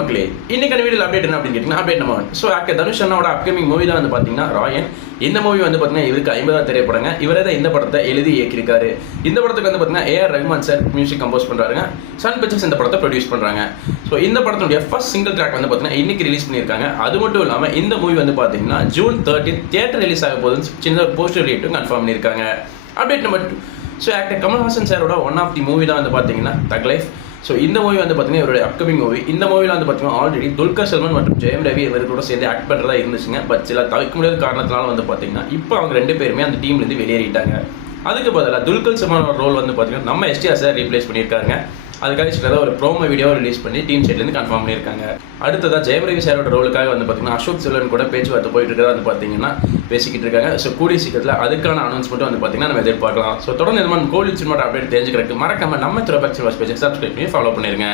வணக்கம் மக்களே. இன்னைக்கான வீடியோல அப்டேட் என்ன அப்படின்னு கேட்டீங்கன்னா update number 1. So actor Dhanush அண்ணாவோட அப்கமிங் மூவி தான் வந்து பார்த்தீங்கன்னா ராயன். இந்த மூவி வந்து பார்த்தீங்கன்னா இவருக்கு 50வது திரைப்படங்க. இவரே தான் இந்த படத்தை எழுதி இயக்கியிருக்காரு. இந்த படத்துக்கு வந்து பார்த்தீங்கன்னா A R Rahman sir music compose பண்ணுறாருங்க. சன் பிக்சர்ஸ் இந்த படத்தை ப்ரொடியூஸ் பண்ணுறாங்க. ஸோ இந்த படத்தினுடைய ஃபர்ஸ்ட் சிங்கிள் ட்ராக் வந்து பார்த்தீங்கன்னா இன்னைக்கு ரிலீஸ் பண்ணியிருக்காங்க. அது மட்டும் இல்லாமல் இந்த மூவி வந்து பார்த்தீங்கன்னா ஜூன் 13 தியேட்டர் ரிலீஸ் ஆக போகுதுன்னு சின்ன போஸ்டர் ரிலேட்டும் கன்ஃபார்ம் பண்ணியிருக்காங்க. Update number 2. So actor Kamal Haasan சாரோட ஒன் ஆஃப் தி மூவி தான் வந்து பார்த்தீங்கன்னா தக் லைஃப். ஸோ இந்த மூவி வந்து பார்த்தீங்கன்னா இவருடைய அப்கமிங் மூவி. இந்த மூவியில் வந்து பார்த்தீங்கன்னா ஆல்ரெடி துல்கர் சல்மான் மற்றும் ஜெயம் ரவி இவர் கூட சேர்ந்து ஆக்ட் பண்ணுறதா இருந்துச்சுங்க. பட் சில தவிர்க்க முடியாத காரணத்தினால வந்து பார்த்தீங்கன்னா இப்போ அவங்க 2 பேருமே அந்த டீம்லேருந்து வெளியேறிட்டாங்க. அதுக்கு பதிலாக துல்கர் சல்மானோட ரோல் வந்து பார்த்தீங்கன்னா நம்ம எஸ்டிஆர் சார் ரீப்ளேஸ் பண்ணியிருக்காங்க. அதுக்காக சிலதாக ஒரு ப்ரோமோ வீடியோ ரிலீஸ் பண்ணி டீம் சைட்லேருந்து கன்ஃபார்ம் பண்ணியிருக்காங்க. அடுத்ததாக ஜெயம் ரவி சாரோட ரோலுக்காக வந்து பார்த்தீங்கன்னா அசோக் செல்வன் கூட பேச்சுவார்த்தை போயிட்டு இருக்கிறதா வந்து பார்த்தீங்கன்னா பேசிக்கிட்டு இருக்காங்க. ஸோ கூடிய சீக்கிரத்தில் அதுக்கான அனௌன்ஸ்மெண்ட்டும் வந்து பார்த்தீங்கன்னா நம்ம எதிர்பார்க்கலாம். ஸோ தொடர்ந்து இந்த மாதிரி கோலிவுட் சினிமாவோட அப்டேட் தெரிஞ்சுக்கிறதுக்கு மறக்காம நம்ம திரைப்பட பேஜை சப்ஸ்கிரைப் பண்ணி ஃபாலோ பண்ணிருங்க.